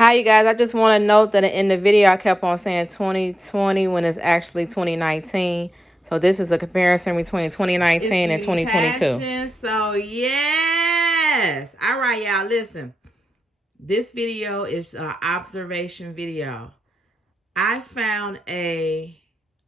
Hi, you guys. I just want to note that in the video I kept on saying 2020 when it's actually 2019. So this is a comparison between 2019 and 2022. Passion, so yes. All right, y'all, listen. This video is an observation video. I found I'm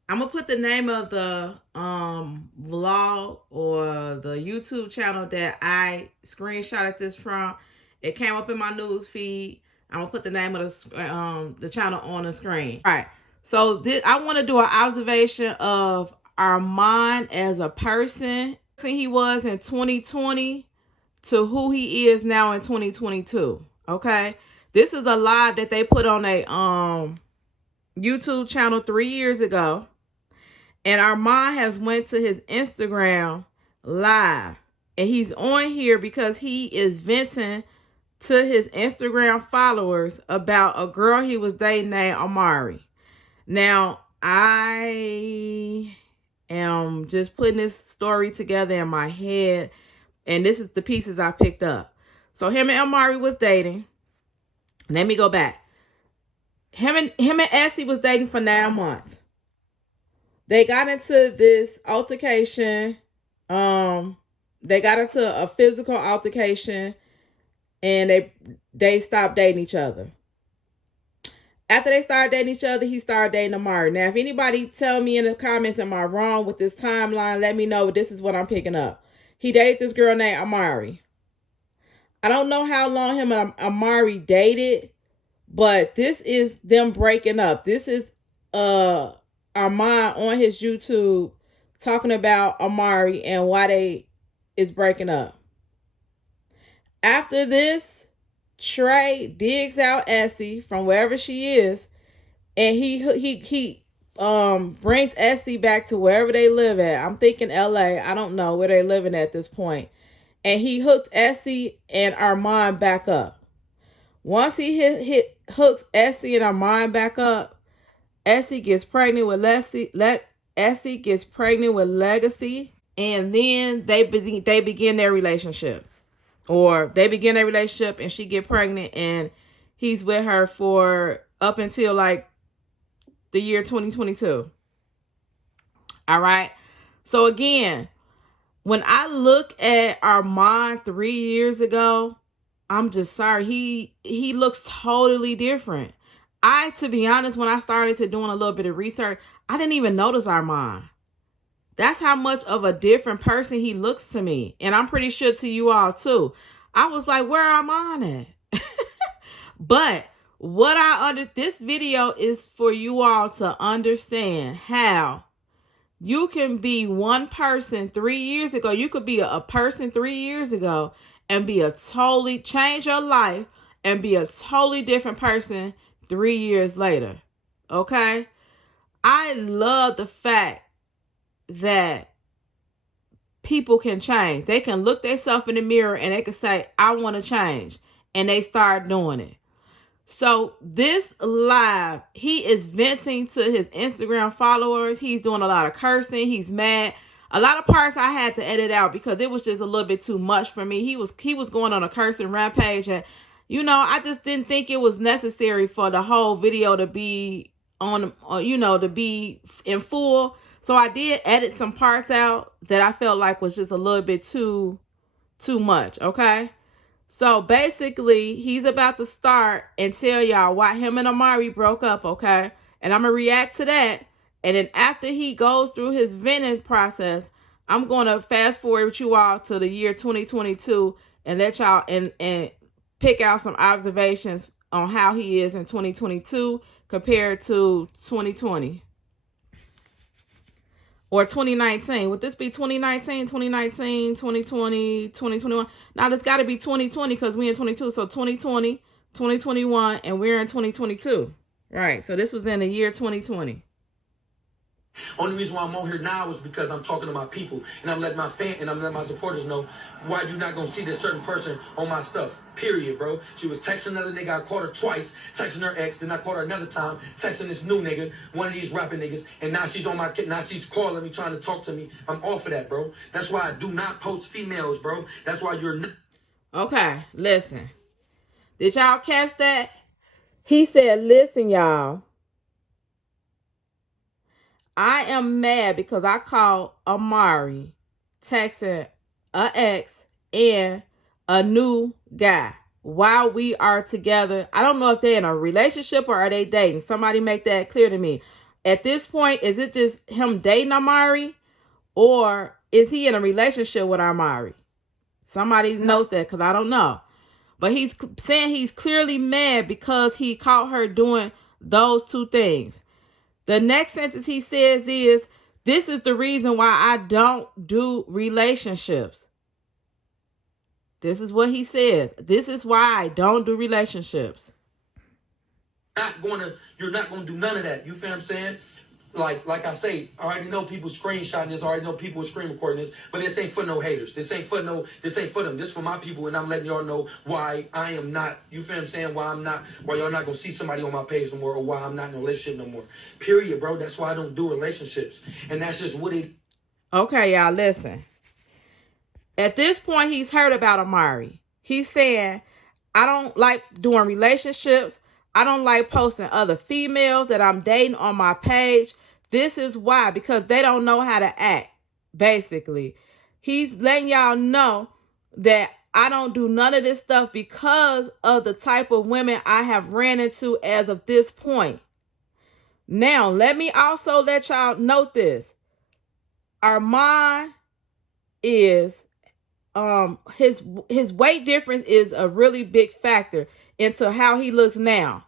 going to put the name of the vlog or the YouTube channel that I screenshotted this from. It came up in my news feed. I'm going to put the name of the channel on the screen. All right. So I want to do an observation of ARMON as a person. He was in 2020 to who he is now in 2022. Okay. This is a live that they put on a YouTube channel 3 years ago. And ARMON has went to his Instagram live. And he's on here because he is venting to his Instagram followers about a girl he was dating named Amari. Now, I am just putting this story together in my head, and this is the pieces I picked up. So him and Amari was dating. Let me go back. Him and Essie was dating for 9 months. They got into this altercation. They got into a physical altercation. And they stopped dating each other. After they started dating each other, he started dating Amari. Now, if anybody tell me in the comments, am I wrong with this timeline, let me know. But this is what I'm picking up. He dated this girl named Amari. I don't know how long him and Amari dated, but this is them breaking up. This is Armand on his YouTube talking about Amari and why they is breaking up. After this, Trey digs out Essie from wherever she is, and he brings Essie back to wherever they live at. I'm thinking LA. I don't know where they're living at this point. And he hooked Essie and Armand back up. Once he hooks Essie and Armand back up, Essie gets pregnant with Essie gets pregnant with Legacy, and then they begin their relationship. Or they begin a relationship and she get pregnant and he's with her for up until like the year 2022. All right. So again, when I look at Armand 3 years ago, I'm just sorry. He looks totally different. To be honest, when I started to doing a little bit of research, I didn't even notice Armand. That's how much of a different person he looks to me. And I'm pretty sure to you all too. I was like, where am I at? But this video is for you all to understand how you can be one person 3 years ago. You could be a person 3 years ago and change your life and be a totally different person 3 years later. Okay? I love the fact that people can change. They can look themselves in the mirror and they can say, I want to change. And they start doing it. So this live, he is venting to his Instagram followers. He's doing a lot of cursing. He's mad. A lot of parts I had to edit out because it was just a little bit too much for me. He was going on a cursing rampage. And, I just didn't think it was necessary for the whole video to be to be in full. So I did edit some parts out that I felt like was just a little bit too much, okay? So basically, he's about to start and tell y'all why him and Amari broke up, okay? And I'm going to react to that. And then after he goes through his venting process, I'm going to fast forward with you all to the year 2022 and let y'all and pick out some observations on how he is in 2022 compared to 2020. Or 2019. Would this be 2019, 2019, 2020, 2021? Now, this got to be 2020 because we're in 22. So 2020, 2021, and we're in 2022. Right. So this was in the year 2020. Only reason why I'm on here now is because I'm talking to my people and I'm letting my supporters know why you're not gonna see this certain person on my stuff. Period, bro. She was texting another nigga. I caught her twice, texting her ex. Then I caught her another time, texting this new nigga, one of these rapping niggas. And now she's now she's calling me, trying to talk to me. I'm off of that, bro. That's why I do not post females, bro. That's why you're. Okay, listen. Did y'all catch that? He said, listen, y'all, I am mad because I called Amari texting a ex and a new guy while we are together. I don't know if they're in a relationship or are they dating. Somebody make that clear to me. At this point, is it just him dating Amari, or is he in a relationship with Amari? Somebody note that, because I don't know. But he's saying he's clearly mad because he caught her doing those two things. The next sentence he says is, this is the reason why I don't do relationships. This is what he says. This is why I don't do relationships. You're not gonna do none of that. You feel what I'm saying? Like I say, I already know people screenshotting this. I already know people screen recording this. But this ain't for no haters. This ain't for them. This for my people, and I'm letting y'all know why I am not. You feel what I'm saying? Why y'all not gonna see somebody on my page no more, or why I'm not in a relationship no more. Period, bro. That's why I don't do relationships, and that's just what it. Okay, y'all, listen. At this point, he's heard about Amari. He's saying, I don't like doing relationships. I don't like posting other females that I'm dating on my page. This is why, because they don't know how to act, basically. He's letting y'all know that I don't do none of this stuff because of the type of women I have ran into as of this point. Now, let me also let y'all note this. Armon is, his weight difference is a really big factor into how he looks now.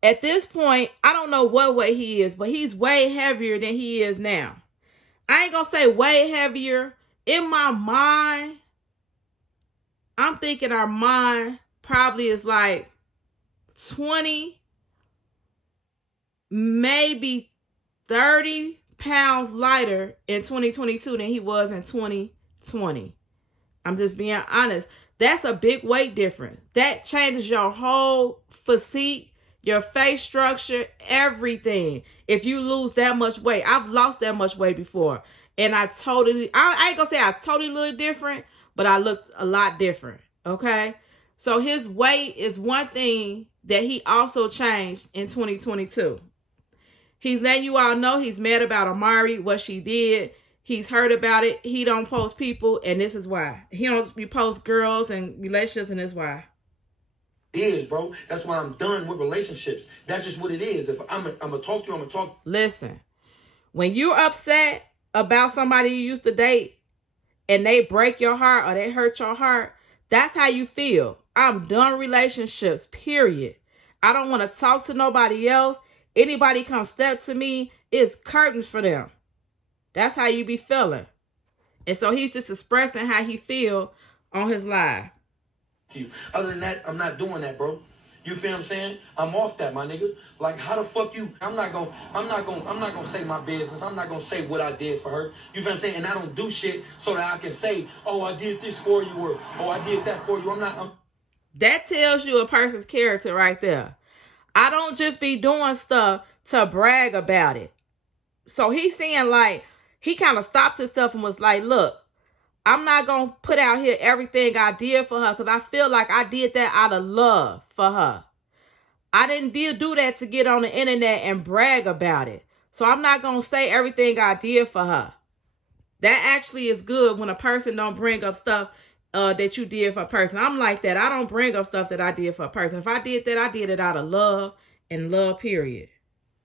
At this point, I don't know what weight he is, but he's way heavier than he is now. I ain't gonna say way heavier. In my mind, I'm thinking Armon probably is like 20, maybe 30 pounds lighter in 2022 than he was in 2020. I'm just being honest. That's a big weight difference. That changes your whole physique, your face structure, everything. If you lose that much weight. I've lost that much weight before. And I ain't gonna say I totally look different, but I looked a lot different. Okay? So his weight is one thing that he also changed in 2022. He's letting you all know he's mad about Amari, what she did. He's heard about it. He don't post people, and this is why. He don't post girls and relationships, and this is why. It is, bro. That's why I'm done with relationships. That's just what it is. If I'm gonna talk to you, I'm gonna talk. Listen, when you're upset about somebody you used to date and they break your heart or they hurt your heart, that's how you feel. I'm done with relationships, period. I don't want to talk to nobody else. Anybody come step to me, it's curtains for them. That's how you be feeling. And so he's just expressing how he feel on his live. Other than that, I'm not doing that, bro. You feel what I'm saying? I'm off that, my nigga. Like, how the fuck you? I'm not gonna say my business. I'm not gonna say what I did for her. You feel what I'm saying? And I don't do shit so that I can say, oh, I did this for you, or oh, I did that for you. That tells you a person's character right there. I don't just be doing stuff to brag about it. So he's saying, like, he kind of stopped himself and was like, look, I'm not going to put out here everything I did for her because I feel like I did that out of love for her. I didn't do that to get on the internet and brag about it. So I'm not going to say everything I did for her. That actually is good when a person don't bring up stuff that you did for a person. I'm like that. I don't bring up stuff that I did for a person. If I did that, I did it out of love and love, period.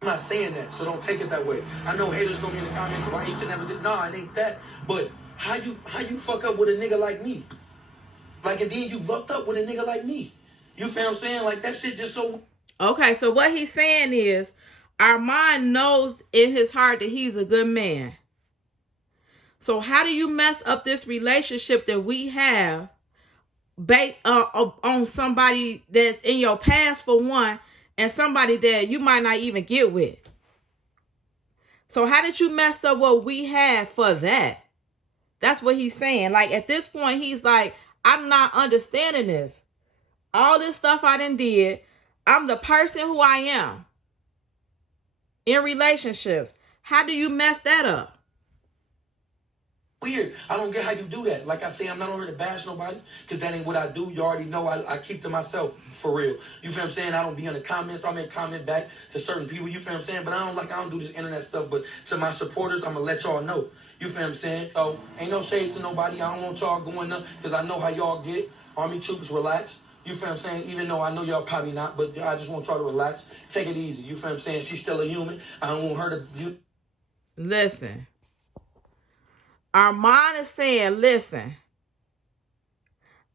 I'm not saying that, so don't take it that way. I know haters gonna be in the comments, why ain't you never did? No, it ain't that. But how you fuck up with a nigga like me? Like, and then you lucked up with a nigga like me. You feel what I'm saying? Like, that shit just so... Okay, so what he's saying is, Armon knows in his heart that he's a good man. So how do you mess up this relationship that we have on somebody that's in your past, for one, and somebody that you might not even get with? So how did you mess up what we had for that? That's what he's saying. Like, at this point, he's like, I'm not understanding this. All this stuff I done did, I'm the person who I am in relationships. How do you mess that up? weird. I don't get how you do that. Like I say, I'm not on here to bash nobody, because that ain't what I do. You already know I keep to myself, for real. You feel what I'm saying? I don't be in the comments. I make comment back to certain people. You feel what I'm saying? But I don't do this internet stuff. But to my supporters, I'm going to let y'all know. You feel what I'm saying? So ain't no shade to nobody. I don't want y'all going up, because I know how y'all get. Army troops, relax. You feel what I'm saying? Even though I know y'all probably not, but I just want y'all to relax. Take it easy. You feel what I'm saying? She's still a human. I don't want her to... Listen. Armon is saying, listen,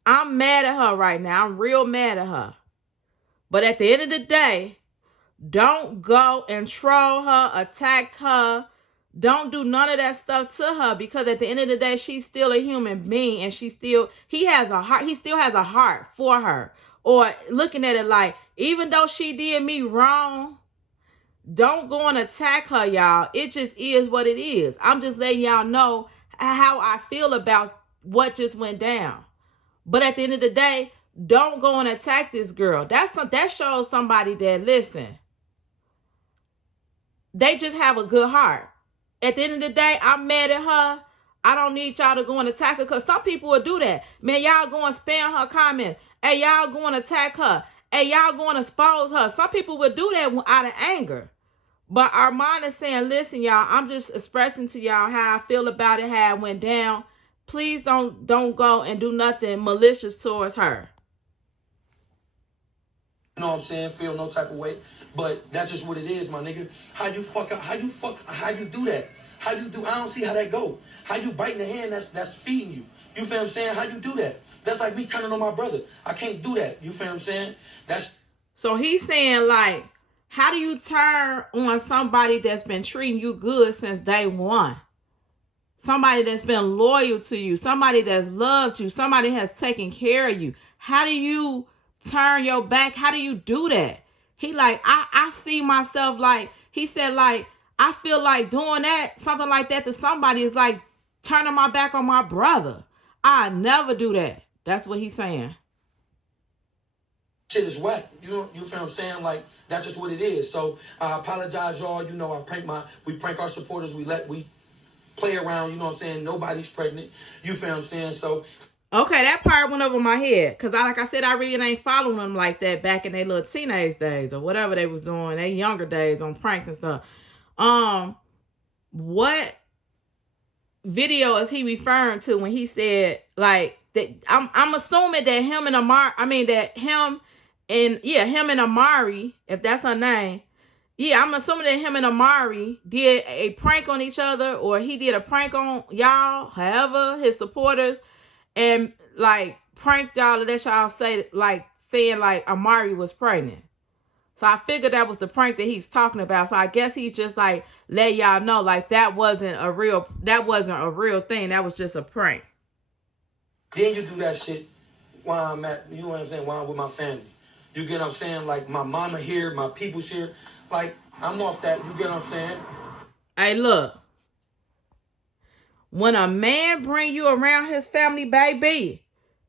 I'm mad at her right now. I'm real mad at her. But at the end of the day, don't go and troll her, attack her. Don't do none of that stuff to her, because at the end of the day, she's still a human being, and he still has a heart for her. Or looking at it like, even though she did me wrong, don't go and attack her, y'all. It just is what it is. I'm just letting y'all know how I feel about what just went down. But at the end of the day, don't go and attack this girl. That shows somebody that, listen, they just have a good heart. At the end of the day, I'm mad at her. I don't need y'all to go and attack her, because some people will do that. Man, y'all go and spam her comments. Hey, y'all go and attack her. Hey, y'all go and expose her. Some people will do that out of anger. But Armon is saying, listen, y'all, I'm just expressing to y'all how I feel about it, how it went down. Please don't go and do nothing malicious towards her. You know what I'm saying? Feel no type of way. But that's just what it is, my nigga. How you do that? How you do? I don't see how that go. How you biting the hand that's feeding you? You feel what I'm saying? How you do that? That's like me turning on my brother. I can't do that. You feel what I'm saying? So he's saying, like, how do you turn on somebody that's been treating you good since day one? Somebody that's been loyal to you. Somebody that's loved you. Somebody has taken care of you. How do you turn your back? How do you do that? He like, I see myself, like, he said, like, I feel like doing that, something like that to somebody is like turning my back on my brother. I never do that. That's what he's saying. Shit is whack. You feel what I'm saying? Like, that's just what it is. So I apologize, y'all. You know, we prank our supporters. We play around. You know what I'm saying? Nobody's pregnant. You feel what I'm saying? So okay, that part went over my head, because like I said, I really ain't following them like that back in their little teenage days or whatever they was doing, their younger days on pranks and stuff. What video is he referring to when he said, like, that? I'm assuming that him and Amari, if that's her name, yeah, I'm assuming that him and Amari did a prank on each other, or he did a prank on y'all, however, his supporters, and like pranked y'all, that y'all say, like, saying like Amari was pregnant. So I figured that was the prank that he's talking about. So I guess he's just like, let y'all know, like, that wasn't a real thing. That was just a prank. Then you do that shit while I'm at, you know what I'm saying, while I'm with my family. You get what I'm saying? Like, my mama here, my people's here. Like, I'm off that. You get what I'm saying? Hey, look. When a man bring you around his family, baby,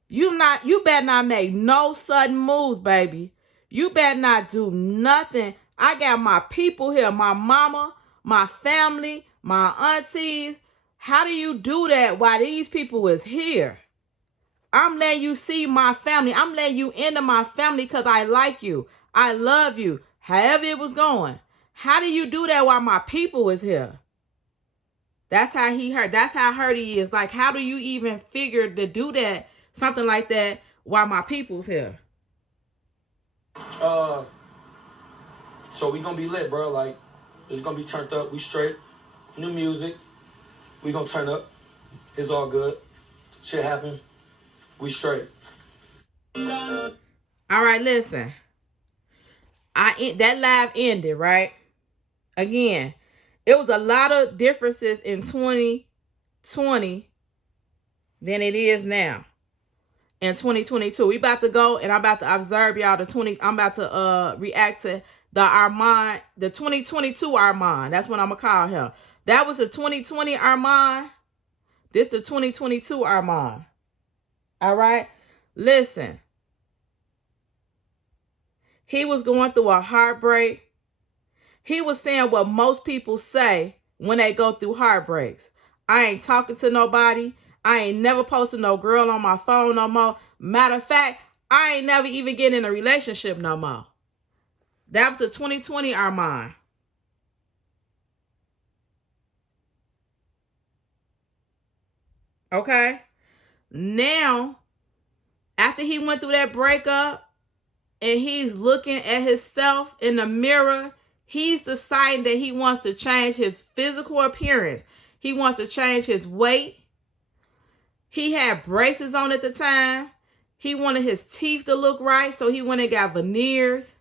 you better not make no sudden moves, baby. You better not do nothing. I got my people here, my mama, my family, my aunties. How do you do that while these people is here? I'm letting you see my family. I'm letting you into my family because I like you. I love you. However it was going. How do you do that while my people is here? That's how he hurt. That's how hurt he is. Like, how do you even figure to do that, something like that, while my people's here? So we gonna be lit, bro. Like, it's gonna be turned up. We straight. New music. We gonna turn up. It's all good. Shit happen. We straight. All right, listen. That live ended, right? Again, it was a lot of differences in 2020 than it is now. In 2022, we about to go, and I'm about to observe y'all I'm about to react to the 2022 Armon. That's what I'm gonna call him. That was the 2020 Armon. This the 2022 Armon. All right, listen. He was going through a heartbreak. He was saying what most people say when they go through heartbreaks. I ain't talking to nobody. I ain't never posted no girl on my phone no more. Matter of fact, I ain't never even getting in a relationship no more. That was the 2020 Armon. Okay? Now, after he went through that breakup and he's looking at himself in the mirror, he's deciding that he wants to change his physical appearance. He wants to change his weight. He had braces on at the time. He wanted his teeth to look right, so he went and got veneers.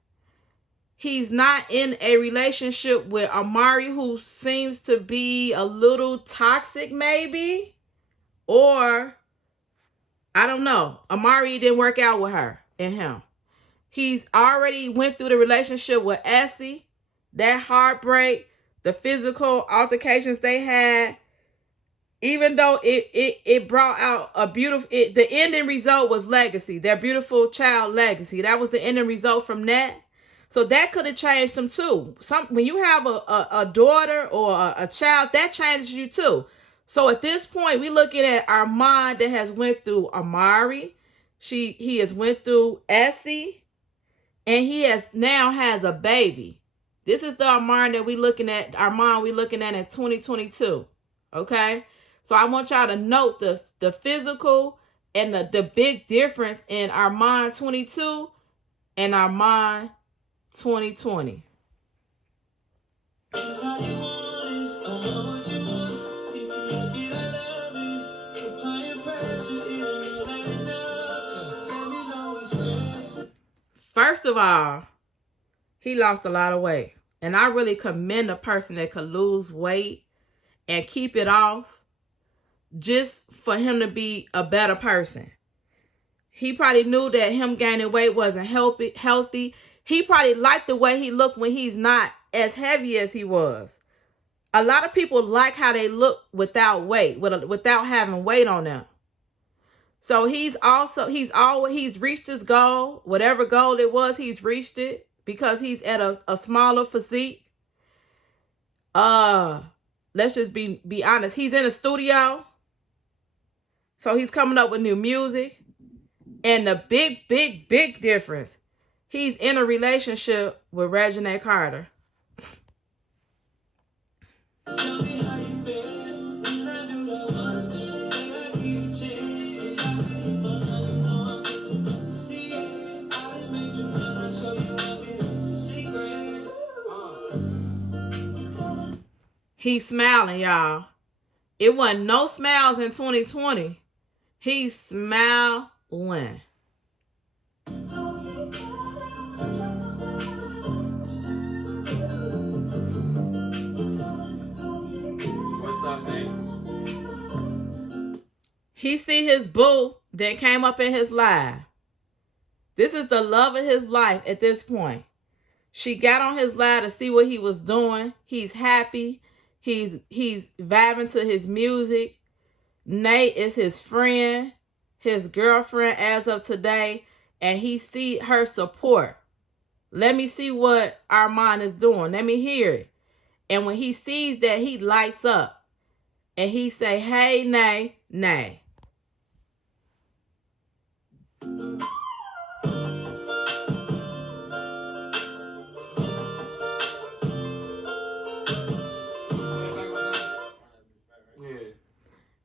He's not in a relationship with Amari, who seems to be a little toxic maybe. Or, I don't know. Amari didn't work out with her and him. He's already went through the relationship with Essie. That heartbreak, the physical altercations they had. Even though it brought out a beautiful, the ending result was legacy. Their beautiful child legacy. That was the ending result from that. So that could have changed them too. When you have a daughter or a child, that changes you too. So at this point, we looking at Armon that has went through Amari. He has went through Essie. And he now has a baby. This is the Armon that we looking at. Armon we looking at in 2022. Okay? So I want y'all to note the physical and the big difference in Armon 22 and Armon 2020. First of all, he lost a lot of weight. And I really commend a person that could lose weight and keep it off just for him to be a better person. He probably knew that him gaining weight wasn't healthy. He probably liked the way he looked when he's not as heavy as he was. A lot of people like how they look without weight, without having weight on them. So he's reached his goal. Whatever goal it was, he's reached it because he's at a smaller physique. Let's just be honest. He's in a studio. So he's coming up with new music. And the big difference, he's in a relationship with REGINAE Carter. He's smiling, y'all. It wasn't no smiles in 2020. He's smiling. What's up, man? He see his boo that came up in his live. This is the love of his life at this point. She got on his live to see what he was doing. He's happy. He's vibing to his music. Nate is his friend, his girlfriend as of today, and he see her support. Let me see what Armon is doing. Let me hear it. And when he sees that, he lights up. And he say, hey, Nay.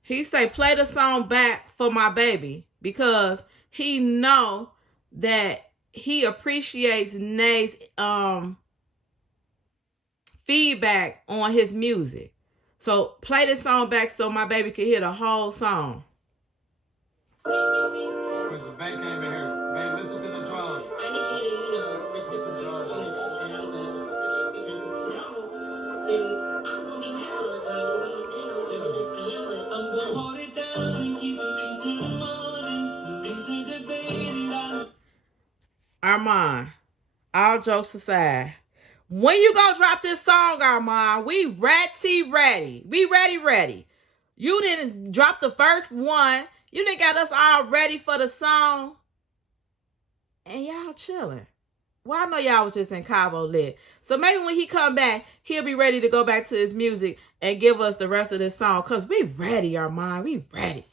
He say, play the song back for my baby, because he know that he appreciates Nay's feedback on his music. So play the song back so my baby can hear the whole song. Because the bank came in here. Babe, listen to the drums. I need you to, receive some drums. And I'm going to reciprocate. Because if you don't, then I'm going to be mad all the time. But when you think I'm going to this piano, I'm going to hold it down and keep it till the morning. You need to debate it out. Armon, all jokes aside, when you gonna drop this song, Armon? We ready. We ready. You didn't drop the first one. You didn't got us all ready for the song. And y'all chilling. Well, I know y'all was just in Cabo lit. So maybe when he come back, he'll be ready to go back to his music and give us the rest of this song. Because we ready, Armon. We ready.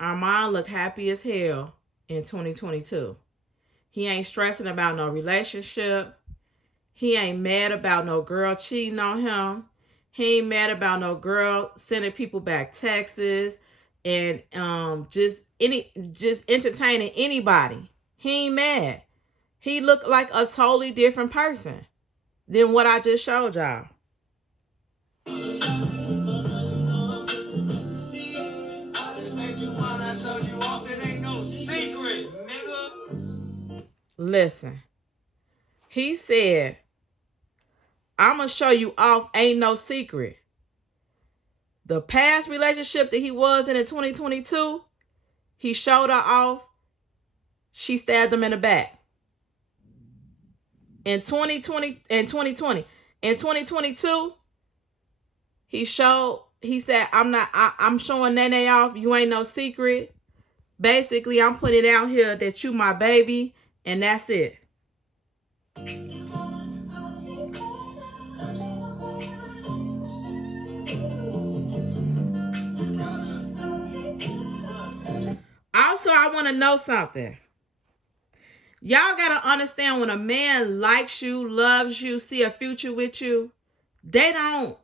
Armon look happy as hell in 2022. He ain't stressing about no relationship. He ain't mad about no girl cheating on him. He ain't mad about no girl sending people back texts and just entertaining anybody. He ain't mad. He looked like a totally different person than what I just showed y'all. Listen, he said, I'm going to show you off, ain't no secret. The past relationship that he was in 2022, he showed her off. She stabbed him in the back. In 2022, he said, I'm showing Nene off. You ain't no secret. Basically, I'm putting it out here that you my baby. And that's it. Also, I want to know something. Y'all got to understand, when a man likes you, loves you, see a future with you, they don't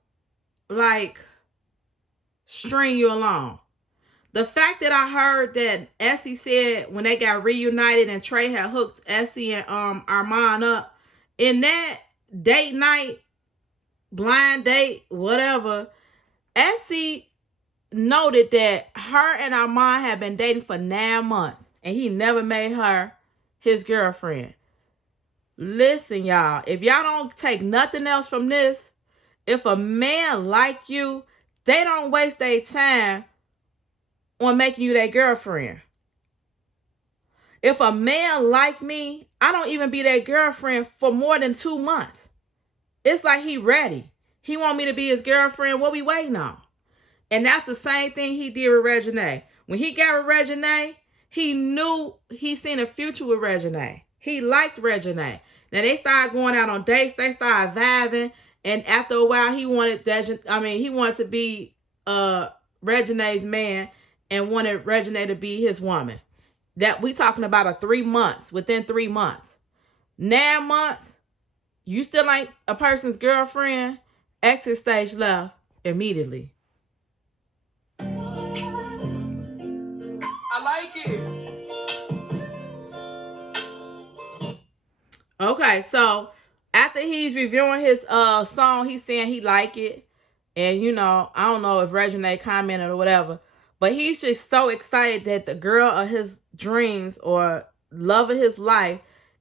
like string you along. The fact that I heard that Essie said when they got reunited and Trey had hooked Essie and Armon up, in that date night, blind date, whatever, Essie noted that her and Armon had been dating for 9 months and he never made her his girlfriend. Listen, y'all, if y'all don't take nothing else from this, if a man like you, they don't waste their time on making you their girlfriend. If a man like me, I don't even be their girlfriend for more than 2 months. It's like he ready. He want me to be his girlfriend. What we waiting on? And that's the same thing he did with REGINAE. When he got with REGINAE, he knew he seen a future with REGINAE. He liked REGINAE. Now they started going out on dates. They started vibing. And after a while, he wanted to be REGINAE's man and wanted REGINAE to be his woman. That we talking about a 3 months, within 3 months. 9 months, you still ain't a person's girlfriend, exit stage left immediately. I like it. Okay, so after he's reviewing his song, he's saying he like it. And, you know, I don't know if REGINAE commented or whatever, but he's just so excited that the girl of his dreams or love of his life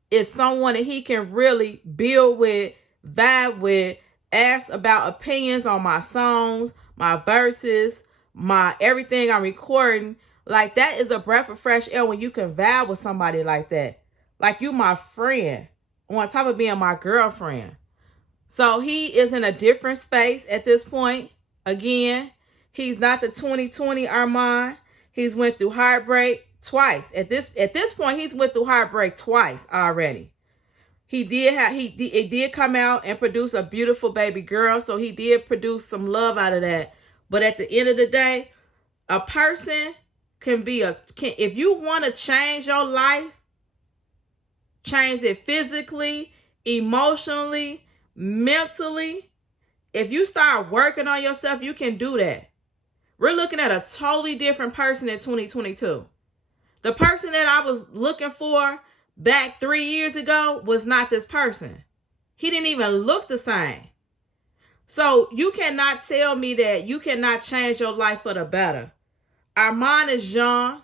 is someone that he can really build with, vibe with, ask about opinions on my songs, my verses, my everything I'm recording. Like, that is a breath of fresh air when you can vibe with somebody like that. Like, you my friend on top of being my girlfriend. So he is in a different space at this point. Again, he's not the 2020 Armon. He's went through heartbreak twice. At this point, he's went through heartbreak twice already. It did come out and produce a beautiful baby girl. So he did produce some love out of that. But at the end of the day, a person if you want to change your life, change it physically, emotionally, mentally. If you start working on yourself, you can do that. We're looking at a totally different person in 2022. The person that I was looking for back 3 years ago was not this person. He didn't even look the same. So you cannot tell me that you cannot change your life for the better. Armon is young.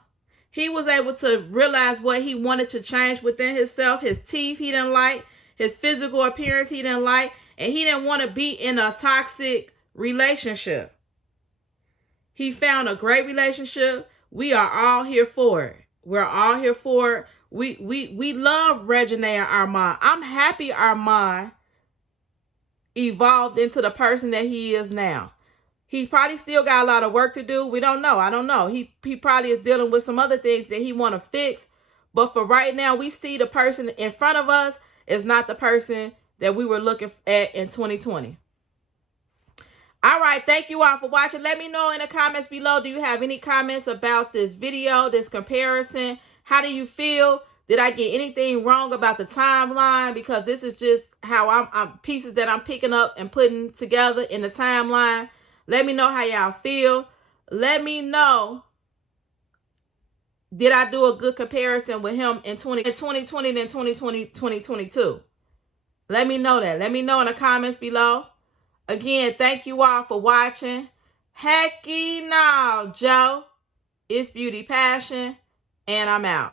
He was able to realize what he wanted to change within himself. His teeth he didn't like. His physical appearance he didn't like. And he didn't want to be in a toxic relationship. He found a great relationship. We are all here for it. We're all here for it. We love REGINAE and ARMON. I'm happy ARMON evolved into the person that he is now. He probably still got a lot of work to do. We don't know. I don't know. He probably is dealing with some other things that he want to fix. But for right now, we see the person in front of us is not the person that we were looking at in 2020. All right. Thank you all for watching. Let me know in the comments below. Do you have any comments about this video, this comparison? How do you feel? Did I get anything wrong about the timeline? Because this is just how I'm pieces that I'm picking up and putting together in the timeline. Let me know how y'all feel. Let me know, did I do a good comparison with him in 2020 than 2022? Let me know that. Let me know in the comments below. Again, thank you all for watching. Hecky no, Joe. It's Beauty Passion, and I'm out.